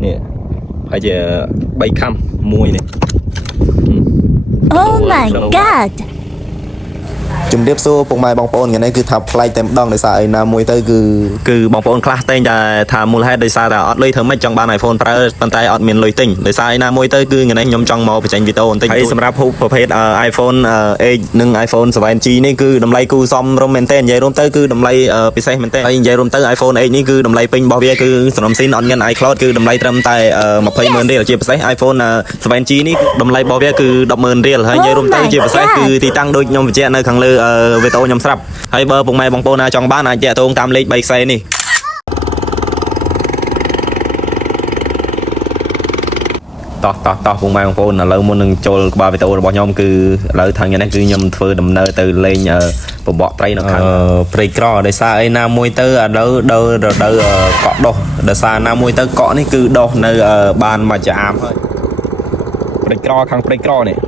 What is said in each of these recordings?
nè phải giờ bay cam mùi này. Oh my god. ជំរាបសួរពុកម៉ែបងប្អូនថ្ងៃនេះគឺថាផ្លៃតែម្ដងដោយសារអីណាមួយទៅគឺបងប្អូនខ្លះតែងតែថាមូលហេតុដោយសារតែអត់លុយធ្វើម៉េចចង់បាន iPhone ប្រើប៉ុន្តែអត់មានលុយទិញដោយសារអីណាមួយទៅគឺថ្ងៃនេះខ្ញុំចង់មកបញ្ចេញវីដេអូបន្តិចហើយសម្រាប់ហូបប្រភេទ iPhone 8 និង iPhone 7G នេះគឺតម្លៃគូសមរំមែនតើនិយាយរួមទៅគឺតម្លៃពិសេសមែនតើហើយនិយាយរួមទៅ iPhone 8នេះគឺតម្លៃពេញរបស់វាគឺសំរុំស៊ីនអត់មាន iCloud គឺតម្លៃត្រឹមតែ 20,000 រៀលជាពិសេស iPhone 7G នេះតម្លៃរបស់វាគឺ 10,000 រៀលហើយនិយាយរួមទៅជាពិសេសគឺទីតាំងដូចខ្ញុំបញ្ជាក់នៅខាងលើវីដេអូខ្ញុំស្រាប់ហើយបើពុកម៉ែបងប្អូនណាចង់បានអាចតាក់ទងតាមលេខ3ខ្សែនេះតោះពុកម៉ែបងប្អូនឥឡូវមុននឹងចូលក្បាលវីដេអូរបស់ខ្ញុំគឺឥឡូវថ្ងៃនេះគឺខ្ញុំធ្វើដំណើរទៅលេងបបកត្រីនៅខាងព្រៃក្រដោយសារអីណាមួយទៅឥឡូវដល់រដូវកក់ដោះដោយសារណាមួយទៅកក់នេះគឺដោះនៅបានមួយចាមហើយព្រៃក្រខាងព្រៃក្រនេះ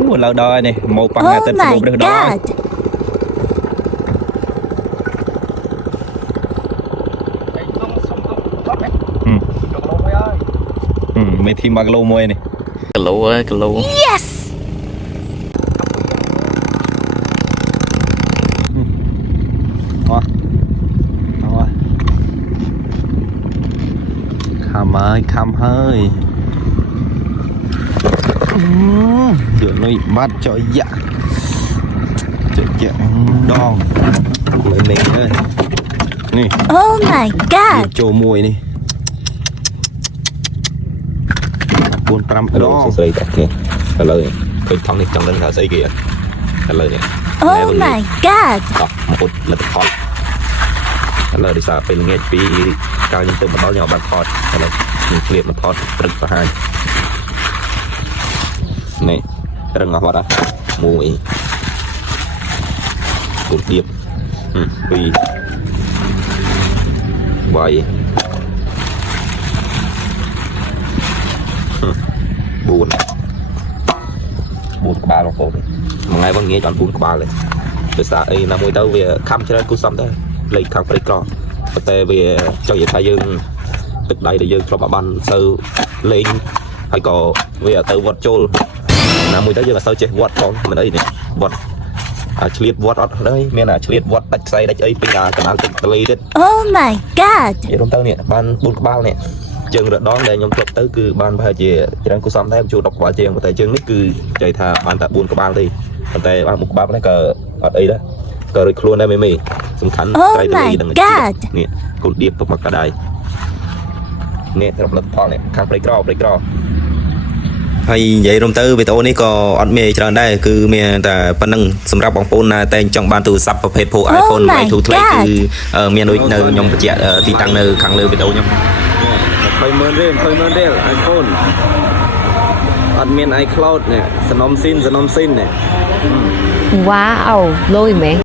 ឥឡូវដល់ហើយនេះមកប៉ះថ្ងៃទឹកស្មុំរឹសដល់មេធី1គីឡូមួយនេះគីឡូ Yes ខំហើយយកលុយបាត់ចុយយ៉ាដងមើលនេះនេះ Oh my god ចូលមួយនេះ 4-5 ដងស្រីតាគ្នាឥឡូវឃើញថងនេះចង់ដឹងថាស្អីគេឥឡូវនេះ Oh my god តោះមកពុតលទ្ធផលឥឡូវដោយសារពេលល្ងាចពីកាលខ្ញុំទៅមកដល់ខ្ញុំអត់បានថតឥឡូវខ្ញុំឃ្លាតមកថតព្រឹកបង្ហាញនេះរឹងអស់បាត់ហើយមួយគូដៀប2 3 4 ក្បាលបងប្អូនមួយថ្ងៃបងងាយអត់4ក្បាលទេដោយសារអីណាមួយទៅវាខំច្រើនគូសំដែរលេខខាងព្រៃក្រប៉ុន្តែវាចង់និយាយថាយើងទឹកដៃដែលយើងធ្លាប់បានសូវលេងហើយក៏វាអត់ទៅវត្តចូលណាមួយទៅយើងអត់សូវចេះវត្តផងមិនអីនេះវត្តឆ្លៀតវត្តអត់ដែរមានឆ្លៀតវត្តដាច់ខ្សែដាច់អីពេញកណ្ដាលទឹកទលេទៀត Oh my god និយាយរួមទៅនេះបាន4ក្បាលនេះជើងរដងដែលខ្ញុំធ្លាប់ទៅគឺបានប្រហែលជាច្រើនគូសំដែរជួ10ក្បាលជាងប៉ុន្តែជើងនេះគឺនិយាយថាបានតែ4ក្បាលទេប៉ុន្តែបាន1ក្បាលនេះក៏អត់អីដែរក៏រួចខ្លួនដែរមេសំខាន់ត្រីទលេនឹងនេះគូដៀបទុកមកកដៃនេះត្រឹមលទ្ធផលនេះខាងព្រៃក្រហើយនិយាយរួមទៅវីដេអូនេះក៏អត់មានច្រើនដែរគឺមានតែប៉ុណ្្នឹងសម្រាប់បងប្អូនណាតែចង់បានទូរស័ព្ទប្រភេទ Pro iPhone 2 Play គឺមានដូចនៅខ្ញុំបញ្ជាក់ទីតាំងនៅខាងលើវីដេអូខ្ញុំ20,000 រៀល iPhone អត់មាន iCloud នេះសនំស៊ីននេះ Wow លុយមែន